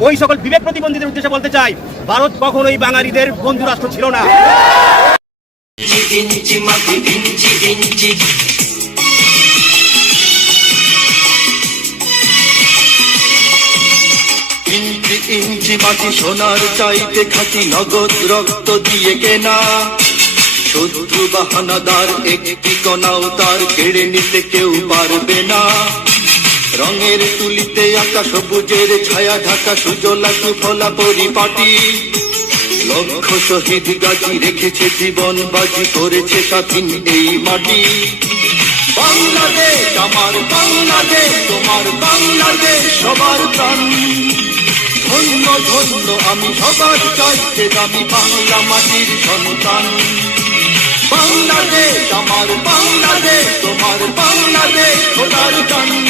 ওই সকল বিবেক প্রতিবন্ধীদের উদ্দেশ্যে বলতে চাই, ভারত কখনোই বাঙালিদের বন্ধু রাষ্ট্র ছিল না। ইঞ্চি ইঞ্চি মাটি সোনার চাইতে খাঁটি, নগদ রক্ত দিয়ে কেনা। শত্রু বাহানাদার একটি কণাও তার কেড়ে নিতে কেউ পারবে না। রঙের তুলিতে আঁকা সবুজের ছায়া ঢাকা সুজলা সুফলা পরিপাটি। লক্ষ শহীদ গাজী রেখেছে জীবন বাজি, করেছে স্বাধীন এই মাটি। বাংলাদেশ আমার বাংলাদেশ, তোমার বাংলাদেশ সবার প্রাণ। ধন্য ধন্য আমি সবার চাইতে দামি বাংলা মাটির সন্তান। বাংলাদেশ আমার বাংলাদেশ, তোমার বাংলাদেশ খোদার টান।